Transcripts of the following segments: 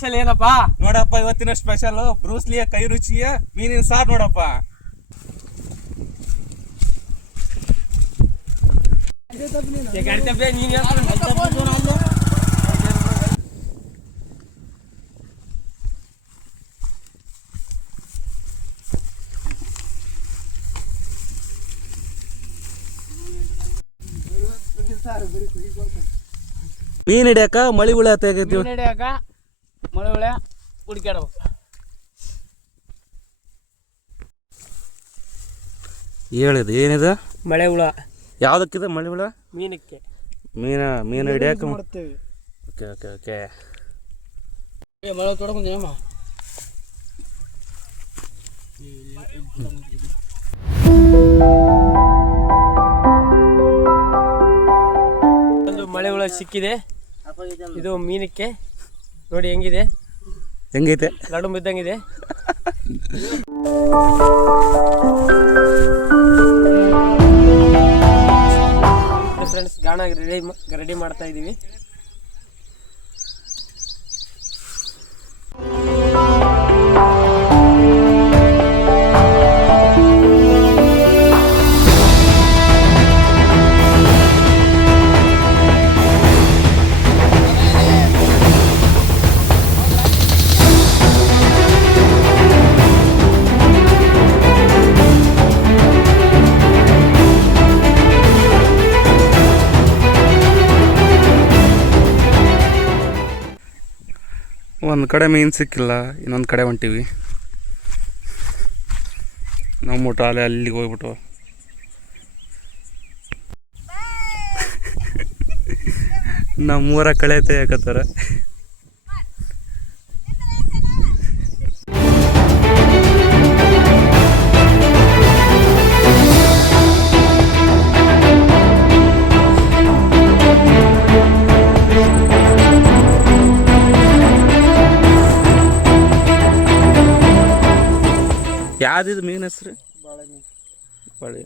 Special ಏನಪ್ಪ? ನೋಡಪ್ಪ ಇವತ್ತಿನ ಸ್ಪೆಷಲ್ ಬ್ರೂಸ್ಲಿಯ ಕೈ ರುಚಿಯ ಮೀನಿನ ಸಾರ್ ನೋಡಪ್ಪ. ನೀನ್ ಮೀನ್ ಹಿಡಿಯಾಕ ಮಳಿ ಉಳಿಯತ್ತೆ ಮೀನ್ ಹಿಡಿಯಾಕ ಮಳೆ ಒಳ್ಳೆ ಹುಡುಕಾಡ್ಬೇಕು ಹೇಳಿದ ಏನಿದು? ಮಳೆ ಹುಳ. ಯಾವ್ದಕ್ಕಿದೆ ಮಳೆ ಹುಳ? ಮೀನಕ್ಕೆ. ಮೀನ ಮೀನು ಹಿಡಿಯಕ್ಕೆ ಮಾಡ್ತೇವೆ. Okay okay okay. ಏ ಮಳೆ ಒಂದು ಮಳೆ ಹುಳ ಸಿಕ್ಕಿದೆ. ಇದು ಮೀನಕ್ಕೆ. ನೋಡಿ ಹೆಂಗಿದೆ? ಹೆಂಗೈತೆ? ಲಡು ಬಿದ್ದಂಗಿದೆ ಫ್ರೆಂಡ್ಸ್ ಗಾಣ ರೆಡಿ ರೆಡಿ ಮಾಡ್ತಾ ಇದೀವಿ ಒಂದು ಕಡೆ ಮೀನು ಸಿಕ್ಕಿಲ್ಲ ಇನ್ನೊಂದು ಕಡೆ ಹೊಂಟೀವಿ. ನಮ್ಮ ಅಲ್ಲೇ ಅಲ್ಲಿಗೆ ಹೋಗ್ಬಿಟ್ಟು. ನಮ್ಮೂರ ಕಳೆ ತೆಗಿಯಕತ್ತಾರ. ಯಾವ್ದಿದು ಮೀನ್ ಹೆಸ್ರು? ಬಾಳೆ.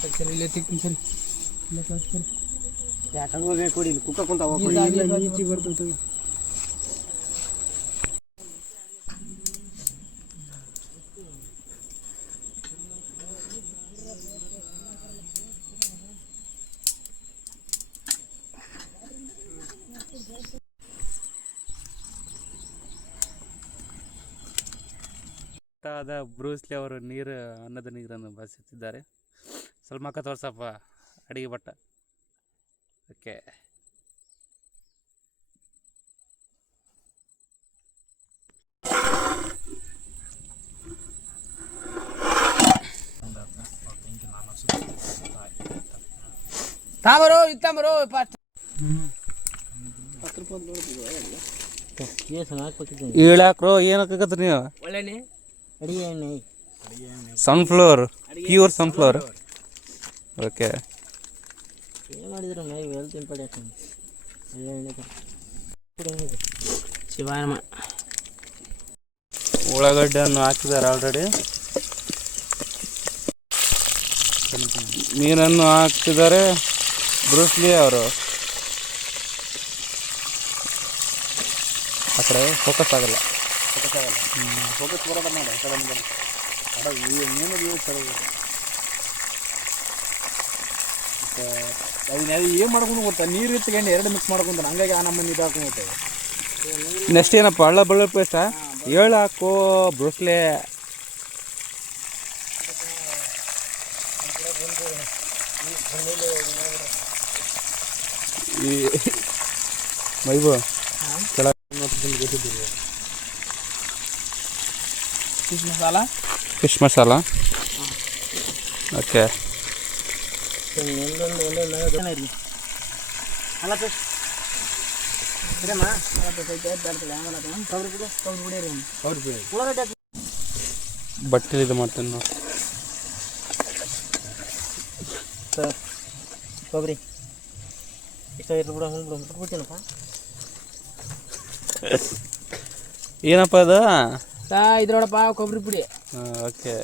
ಸರಿ ಇಲ್ಲೇ ತಿಕ್ತೀನಿ ಕೊಡಿ ಬ್ರೂಸ್ಲಿ ಅವರು ನೀರು ಅನ್ನದ ನೀರನ್ನು ಬಸಿತಿದ್ದಾರೆ ಸ್ವಲ್ಪ ಮಕ್ಕ ತೋರ್ಸಪ್ಪ ಅಡಿಗೆ ಭಟ್ಟ. ಓಕೆ. ತಾಮರೋ ಇತ್ತಂಬರೋ ಫಾಸ್ಟ್ ಇಳಾಕ್ರೋ ಏನಕ್ಕಾಗತ್ತೆ ನೀವು? ಸನ್ಫ್ಲವರ್ ಪ್ಯೂರ್ ಸನ್ಫ್ಲವರ್ ಓಕೆ ಏನು ಮಾಡಿದ್ರು ಉಳ್ಳಾಗಡ್ಡೆಯನ್ನು ಹಾಕಿದ್ದಾರೆ ಆಲ್ರೆಡಿ ಮೀನನ್ನು ಹಾಕ್ತಿದ್ದಾರೆ ಬ್ರೂಸ್ಲಿ ಅವರು. ಆ ಕಡೆ ಫೋಕಸ್ ಆಗಲ್ಲ. ಫೋಕಸ್ ಬರೋದ ಮಾಡ. ಆ ಕಡೆ ಬರ ಮತ್ತೆ ಅದನ್ನ ಏನು ಮಾಡ್ಕೊಂಡು ಗೊತ್ತಾ ನೀರು ಇತ್ಕೊಂಡು ಎರಡು ಮಿಕ್ಸ್ ಮಾಡ್ಕೊಂತ ಹಂಗಾಗಿ ಆ ನಮ್ಮನ್ನು ಇದು ಹಾಕೊಂಡ್ಬಿಟ್ಟೆ ನೆಕ್ಸ್ಟ್ ಏನಪ್ಪ ಹಳ್ಳ ಬೆಳ್ಳುಳ್ಳಿ ಪೇಸ್ಟಾ ಏಳು ಹಾಕು ಬ್ರೂಸ್ಲೆ ಈ ಮೈಬು fish masala fish masala okay ಒಂದೊಂದು ಒಂದೊಂದು ಇರಲಿ ಅಲ್ಲ ಸರಿಯಮ್ಮ. ಬಟ್ಟೆಲಿ ಇದು ಮಾಡ್ತೀನಿ ನಾವು ಸರ್ ಕೊಬ್ಬರಿ ಇಷ್ಟ ಇರ್ಲಿ ಬಿಡು ಹ್ಞೂ ಬಿಡು ಬಿಟ್ಬಿಡ್ತೀನಪ್ಪ. ಏನಪ್ಪ ಅದು? ಸಾ ಇದ್ರೊಳಪ್ಪ ಕೊಬ್ಬರಿ ಪುಡಿ. ಓಕೆ.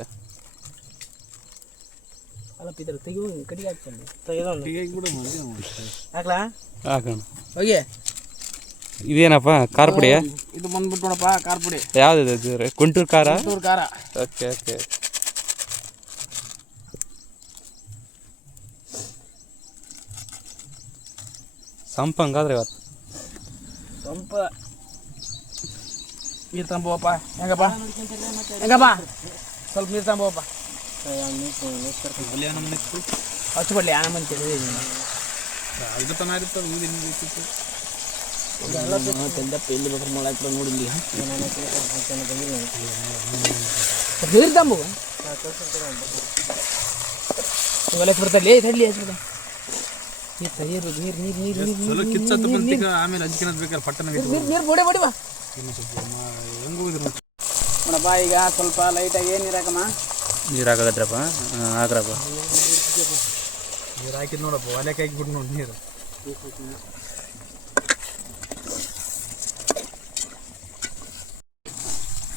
ಅಲ್ಲಪ್ಪ ಇದ್ರ ತೆಗಿವು ಕಡಿಗೆ ಹಾಕ್ಕೊಂಡು. ತೆಗೆದೊಂದು. ಹಾಕ್ಲಾ? ಹಾಕೋಣ. ಹೋಗಿ. ಇದೇನಪ್ಪ ಖಾರ ಪುಡಿ? ಇದು ಬಂದ್ಬಿಟ್ಟು ನೋಡಪ್ಪ ಖಾರ ಪುಡಿ. ಯಾವ್ದಿದೆ ಇದು? ಗುಂಟೂರು ಖಾರ? ಚೂರು ಖಾರ. Okay okay. ಸಂಪ ಹಂಗಾದ್ರೆ ಇವತ್ತು? ಸಂಪ. ನೀರು ತಂಬೋಪ್ಪ ಹೆಂಗಪ್ಪ? ಹೆಂಗಪ್ಪ? ಸ್ವಲ್ಪ ನೀರು ತಂಬೋಪ್ಪ ತನ ತಡ್ಲಿ ನೀರು ನೀರು ನೀರು ಆಮೇಲೆ ಬೇಕಾದ್ರೆ ಪಟ್ಟಣ ನೀರು ಬೋಡೆ ಈಗ ಸ್ವಲ್ಪ ಲೈಟಾಗಿ ಏನು ನೀರು ಹಾಕಮ್ಮ ನೀರು ಹಾಕೋದ್ರಪ್ಪ ಹಾಕ್ರಪ್ಪ ನೀರು ಹಾಕಿದ್ ನೋಡಪ್ಪ ಒಲೆ ಹಾಕಿಬಿಟ್ಟು ನೋಡಿ ನೀರು.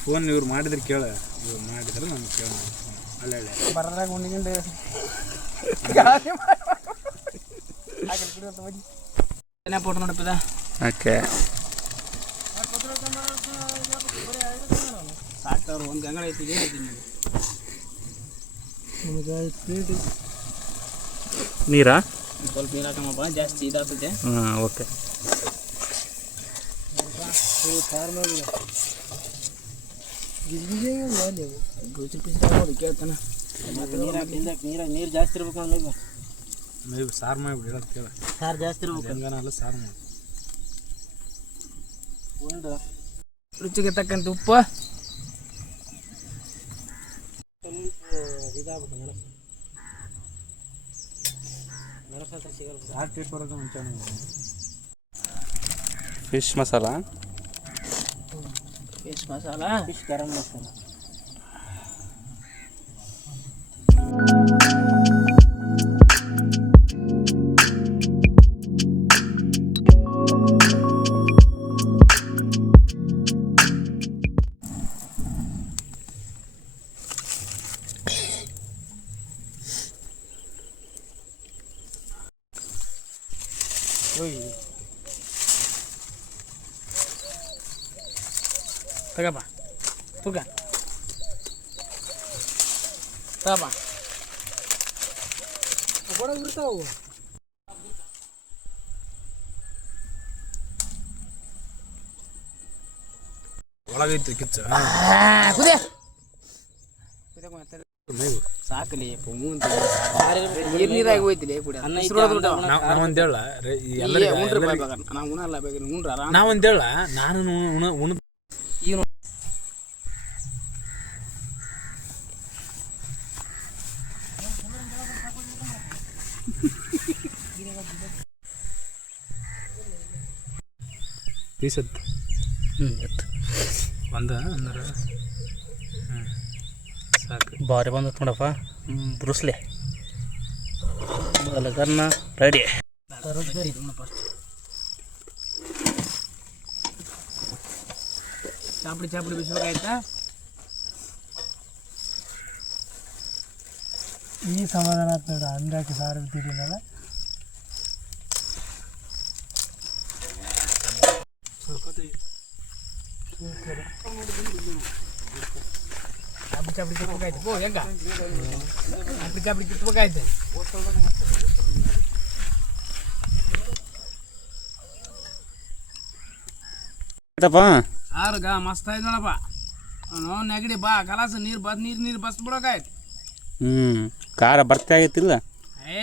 ಫೋನ್ ಇವ್ರು ಮಾಡಿದ್ರೆ ಕೇಳ ಇವ್ರು ಮಾಡಿದ್ರೆ ನಾನು ಕೇಳ ಅಲ್ಲ ಉಣ್ಣಿಕೊಂಡು ಏನಪ್ಪ ಫೋಟೋ ನೋಡಪ್ಪ ಇದ ಓಕೆ. ಸಾಕ್ತವ್ರು ಒಂದು ಗಂಗಳ ಐತಿ ನೀರಾ? ಸ್ವಲ್ಪ ನೀರು ಹಾಕಮ್ಮಪ್ಪ ಜಾಸ್ತಿ ಇದಾಗ್ತದೆ ಹಾಂ ಓಕೆ. ನೀರು ನೀರು ಜಾಸ್ತಿ ಇರ್ಬೇಕು ನೋಡಿ ನೀವು ಸಾರು ಮಾಡಿಬಿಡಿ ಹೇಳೋದು ಕೇಳ. ಸಾರು ಜಾಸ್ತಿ ಇರ್ಬೇಕು. ಹೆಂಗನ ಅಲ್ಲ ಸಾರು ಮಾಡಿ. ರುಚಿಗೆ ತಕ್ಕಂತ ಉಪ್ಪು. ಇದಾಗ್ಬೇಕು ಮೆಣಸು ಮೆಣಸು ಹತ್ರ ಸಿಗಲ್ಲ ಸಾರು ಟೇಸ್ಟ್ ಬರೋದು ಮುಂಚೆ fish masala fish masala fish garam masala ತಗಪ್ಪ ತೂಕ ತಗಪ್ಪ ಒಳಗೆ ಬಿಡ್ತಾವು ಒಳಗೈತಿ ಕಿಚ್ಚ ಕುದೇ ಮೇವು ಸಾಕಲಿ ನೀರು ನೀರಾಗಿ ಹೋಯ್ತಿಲಿ ಕುಡಿ ನಾವೊಂದು ಹೇಳ ಎಲ್ಲ ಉಂಡ್ರಿ ಬಾಯ್ ಬೇಕಾರೆ ನಾವು ಉಣಲ್ಲ ಬೇಕಾದ್ರೆ ಉಂಡ್ರ ಆರಾಮ ನಾವೊಂದು ಹೇಳ ನಾನು ಉಣ ಉಣ ಈಗ ಪೀಸದ್ ಹ್ಞೂ ಎತ್ತು ಒಂದ ಅಂದ್ರೆ ಹ್ಞೂ ಸಾಕು ಭಾರಿ ಬಂದತ್ ನೋಡಪ್ಪ ಬ್ರೂಸ್ಲೆ ಲಗನ್ನ ರೆಡಿ ಚಾಪಡಿ ಚಾಪಡಿ ಬಿಸ್ಬೇಕಾಯ್ತಾ ಈ ಸಮಾಧಾನ ಆಯ್ತು ನೋಡ ಅಂದಾಕಿ ಸಾರು ಬಿಟ್ಟಿದ್ದೀನಲ್ಲ ಚಾಪಡಿ ಚಾಪಡಿ ಕಿತ್ಬೇಕಾಯ್ತು ಓ ಹೆಂಗ ಚಾಪಡಿ ಚಾಪಡಿ ಕಿತ್ಬೇಕಾಯ್ತು ಆಯ್ತಪ್ಪ ಆರ್ಗ ಮಸ್ತ್ ಆಯ್ತು ನೋಡಪ್ಪ ಅವನು ನೆಗಡಿ ಬಾ ಕಲಾಸ ನೀರು ಬಸ್ ನೀರು ನೀರು ಬಸ್ ಬಿಡೋಕಾಯ್ತು ಹ್ಞೂ ಖಾರ ಬರ್ತಾ ಆಗೈತಿಲ್ಲ ಏ